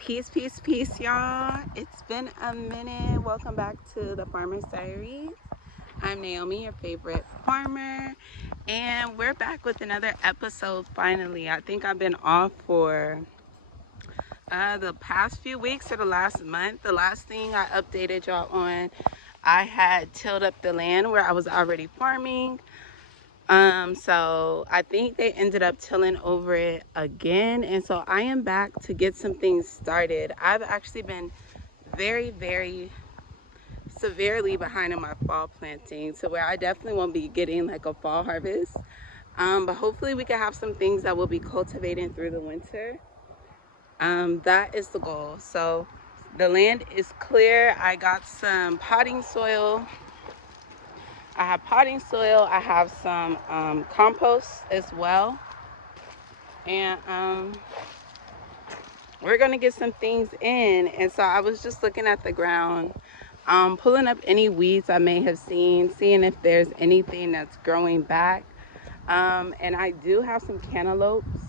Peace, y'all. It's been a minute. Welcome back to the Farmer's Diaries. I'm Naomi, your favorite farmer, and we're back with another episode finally. I think I've been off for the past few weeks or the last month. The last thing I updated y'all on, I had tilled up the land where I was already farming. So I think they ended up tilling over it again, and so I am back to get some things started. I've actually been very severely behind in my fall planting, to where I definitely won't be getting like a fall harvest, but hopefully we can have some things that we'll be cultivating through the winter. That is the goal. So the land is clear. I got some potting soil. I have potting soil. I have some compost as well. And we're going to get some things in. And so I was just looking at the ground, pulling up any weeds I may have seen, seeing if there's anything that's growing back. And I do have some cantaloupes,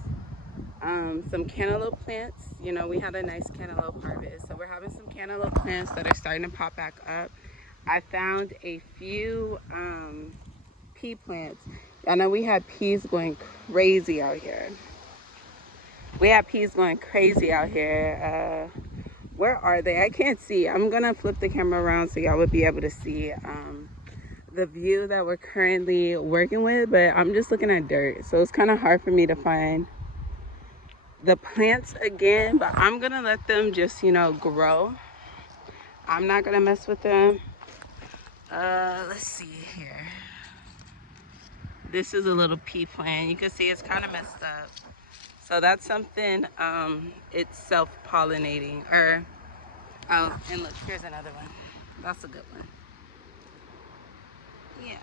some cantaloupe plants. You know, we had a nice cantaloupe harvest. So we're having some cantaloupe plants that are starting to pop back up. I found a few pea plants. I know we had peas going crazy out here. Where are they? I can't see. I'm gonna flip the camera around so y'all would be able to see the view that we're currently working with, but I'm just looking at dirt, so it's kind of hard for me to find the plants again. But I'm gonna let them just, you know, grow. I'm not gonna mess with them. Let's see here. This is a little pea plant. You can see it's kind of messed up. So that's something, it's self-pollinating. Oh, and look, here's another one. That's a good one. Yeah.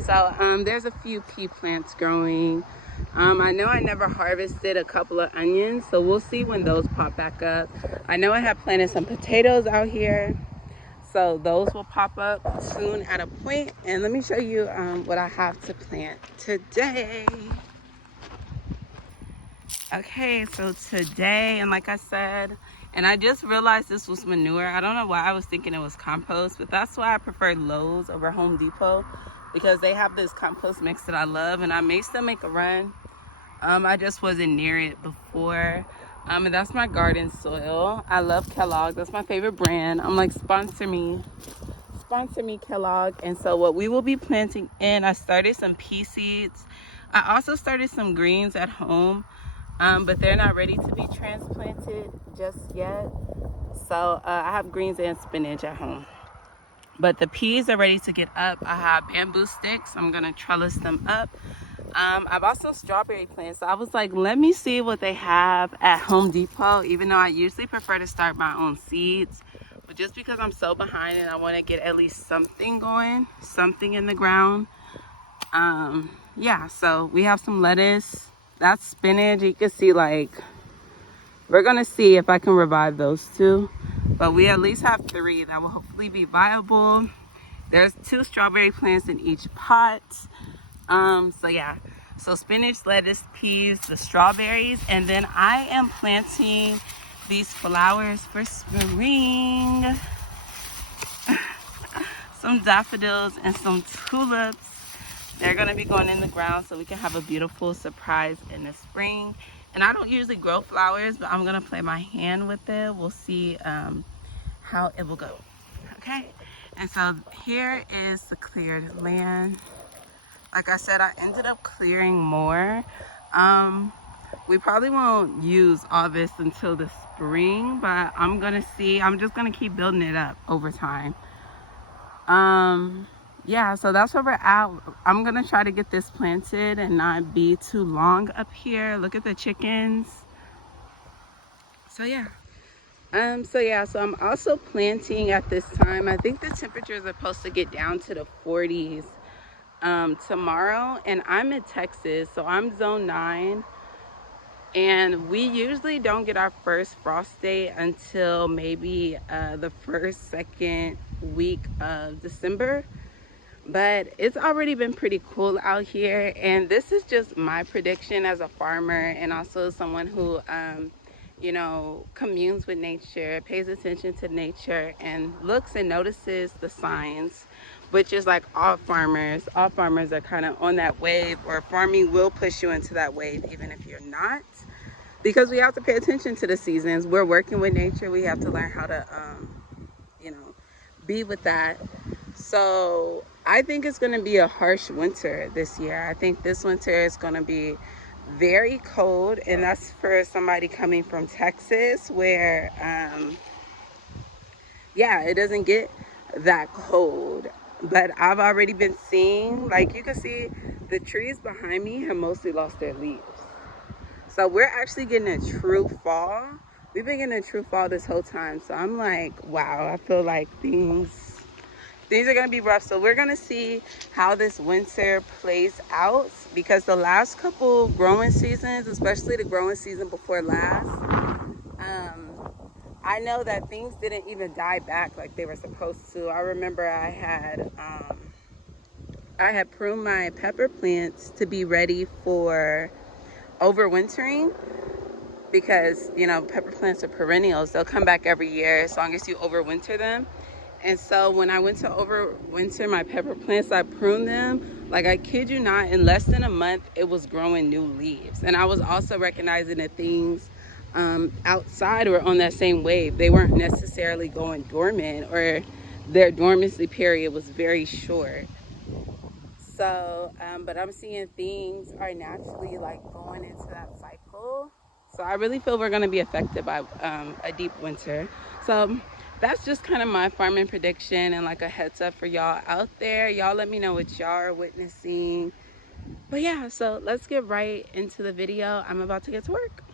So there's a few pea plants growing. I know I never harvested a couple of onions, so we'll see when those pop back up. I know I have planted some potatoes out here, so those will pop up soon at a point. And let me show you what I have to plant today. Okay, so today, and like I said, and I just realized this was manure. I don't know why I was thinking it was compost, but that's why I prefer Lowe's over Home Depot, because they have this compost mix that I love, and I may still make a run. I just wasn't near it before. And that's my garden soil. I love Kellogg. That's my favorite brand. I'm like, sponsor me, Kellogg. And so what we will be planting in, I started some pea seeds. I also started some greens at home, but they're not ready to be transplanted just yet. So I have greens and spinach at home. But the peas are ready to get up. I have bamboo sticks. I'm gonna trellis them up. I've also strawberry plants. So I was like, let me see what they have at Home Depot, even though I usually prefer to start my own seeds. But just because I'm so behind and I want to get at least something going, something in the ground. Yeah, so we have some lettuce. That's spinach. You can see, like, we're gonna see if I can revive those two, but we at least have 3 that will hopefully be viable. There's 2 strawberry plants in each pot. So yeah, so spinach, lettuce, peas, the strawberries, and then I am planting these flowers for spring. Some daffodils and some tulips. They're gonna be going in the ground so we can have a beautiful surprise in the spring. And I don't usually grow flowers, but I'm gonna play my hand with it. We'll see how it will go. Okay, and so here is the cleared land. Like I said, I ended up clearing more. We probably won't use all this until the spring, but I'm gonna see. I'm just gonna keep building it up over time. Yeah, so that's where we're at. I'm gonna try to get this planted and not be too long up here. Look at the chickens. So yeah. So I'm also planting at this time. I think the temperatures are supposed to get down to the 40s tomorrow, and I'm in Texas, so I'm zone 9, and we usually don't get our first frost date until maybe the second week of December. But it's already been pretty cool out here, and this is just my prediction as a farmer and also someone who you know, communes with nature, pays attention to nature, and looks and notices the signs, which is like all farmers. All farmers are kind of on that wave, or farming will push you into that wave even if you're not, because we have to pay attention to the seasons. We're working with nature. We have to learn how to, you know, be with that. So I think it's going to be a harsh winter this year. I think this winter is going to be very cold, and that's for somebody coming from Texas, where yeah, it doesn't get that cold. But I've already been seeing, like, you can see the trees behind me have mostly lost their leaves. So we're actually getting a true fall. We've been getting a true fall this whole time. So I'm like, wow, I feel like things are gonna be rough. So we're gonna see how this winter plays out, because the last couple growing seasons, especially the growing season before last, I know that things didn't even die back like they were supposed to. I remember I had pruned my pepper plants to be ready for overwintering, because, you know, pepper plants are perennials. They'll come back every year as long as you overwinter them. And so when I went to overwinter my pepper plants, I pruned them. Like, I kid you not, in less than a month, it was growing new leaves. And I was also recognizing that things outside were on that same wave. They weren't necessarily going dormant, or their dormancy period was very short. So, but I'm seeing things are naturally like going into that cycle. So I really feel we're going to be affected by a deep winter. So that's just kind of my farming prediction, and like a heads up for y'all out there. Y'all let me know what y'all are witnessing. But yeah, so let's get right into the video. I'm about to get to work.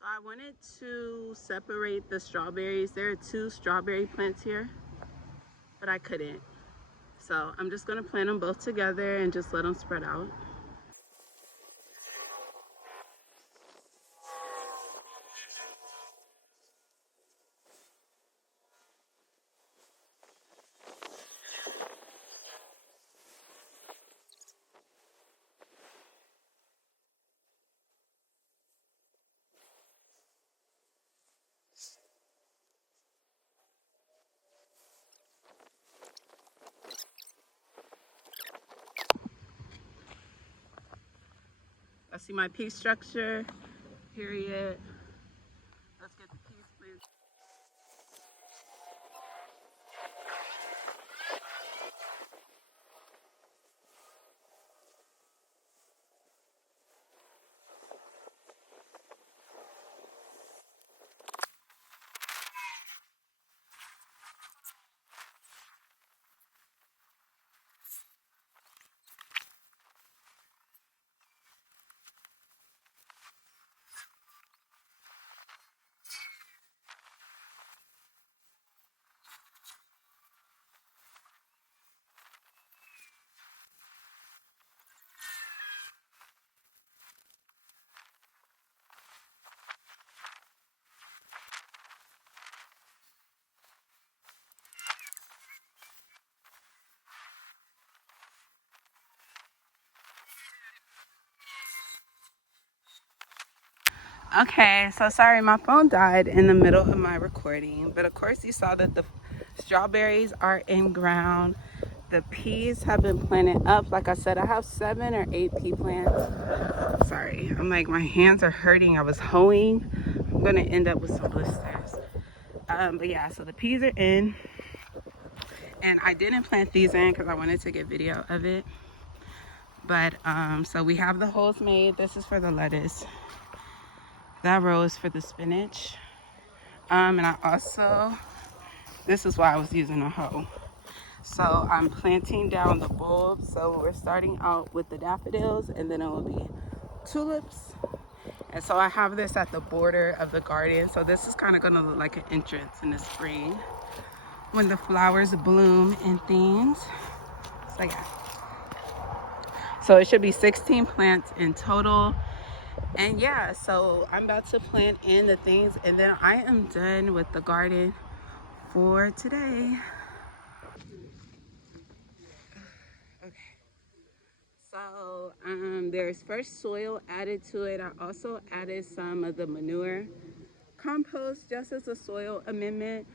So I wanted to separate the strawberries. There are two strawberry plants here, but I couldn't. So I'm just gonna plant them both together and just let them spread out. I see my piece structure, period. Let's get the piece planted. Okay, so sorry, my phone died in the middle of my recording, but of course you saw that the strawberries are in ground. The peas have been planted up. Like I said, I have 7 or 8 pea plants. Sorry, I'm like, my hands are hurting. I was hoeing. I'm gonna end up with some blisters. But yeah, so the peas are in, and I didn't plant these in because I wanted to get video of it. But so we have the holes made. This is for the lettuce. That row is for the spinach. And I also, this is why I was using a hoe. So I'm planting down the bulbs. So we're starting out with the daffodils, and then it will be tulips. And so I have this at the border of the garden. So this is kind of gonna look like an entrance in the spring when the flowers bloom and things. So yeah. So it should be 16 plants in total. And yeah, so I'm about to plant in the things, and then I am done with the garden for today. Okay. So there's first soil added to it. I also added some of the manure compost just as a soil amendment.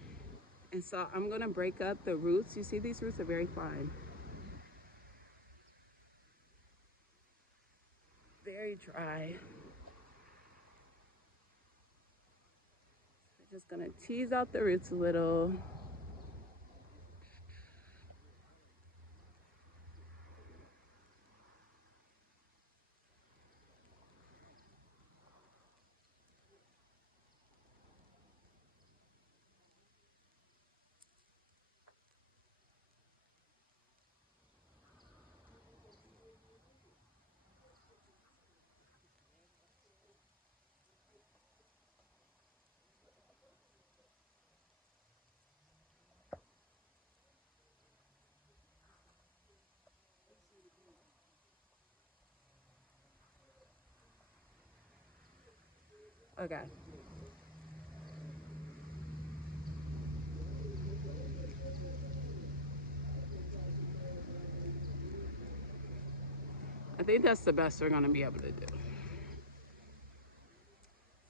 And so I'm gonna break up the roots. You see these roots are very fine. Very dry. I'm just gonna tease out the roots a little. Okay. I think that's the best we're gonna be able to do.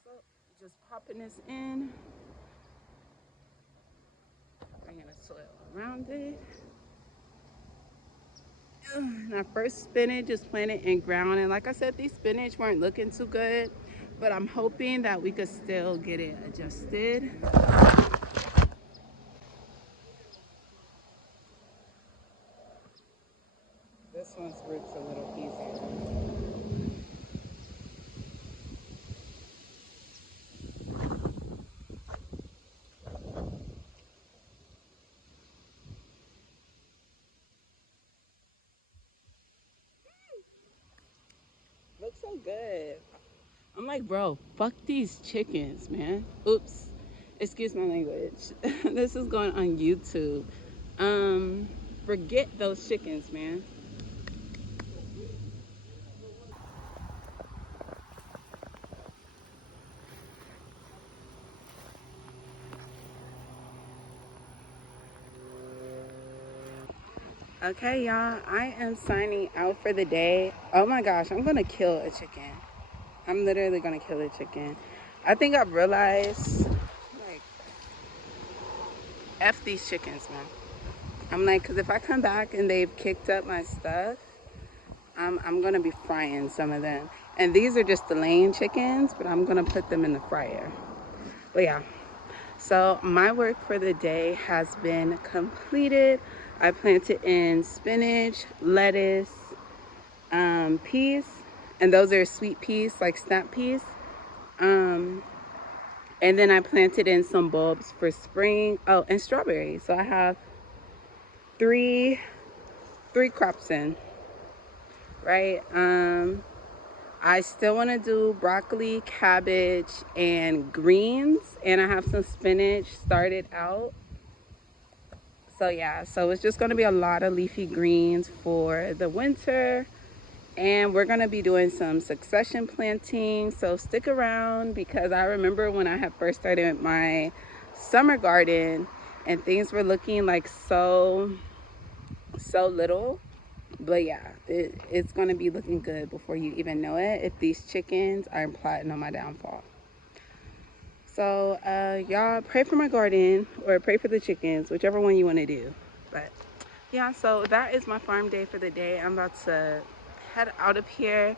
So just popping this in, bringing the soil around it. And our first spinach is planted in ground, and like I said, these spinach weren't looking too good, but I'm hoping that we could still get it adjusted. This one's roots a little easier. Looks so good. I'm like, bro, fuck these chickens, man. Oops. Excuse my language. This is going on YouTube. forget those chickens, man. Okay, y'all, I am signing out for the day. Oh my gosh, I'm gonna kill a chicken. I'm literally gonna kill a chicken. I think I've realized, like, F these chickens, man. I'm like, because if I come back and they've kicked up my stuff, I'm gonna be frying some of them. And these are just the laying chickens, but I'm gonna put them in the fryer. But yeah, so my work for the day has been completed. I planted in spinach, lettuce, peas, and those are sweet peas, like snap peas. Um, and then I planted in some bulbs for spring. Oh, and strawberries. So I have three crops in, right? I still want to do broccoli, cabbage, and greens, and I have some spinach started out. So yeah, so it's just going to be a lot of leafy greens for the winter, and we're going to be doing some succession planting. So stick around, because I remember when I had first started my summer garden and things were looking like so little. But yeah, it's going to be looking good before you even know it, if these chickens are plotting on my downfall. So y'all pray for my garden or pray for the chickens, whichever one you want to do. But yeah, so that is my farm day for the day. I'm about to head out of here.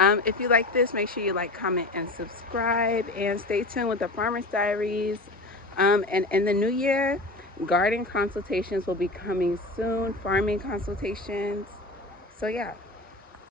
If you like this, make sure you like, comment, and subscribe, and stay tuned with the Farmer's Diaries. And in the new year, garden consultations will be coming soon, farming consultations. So yeah.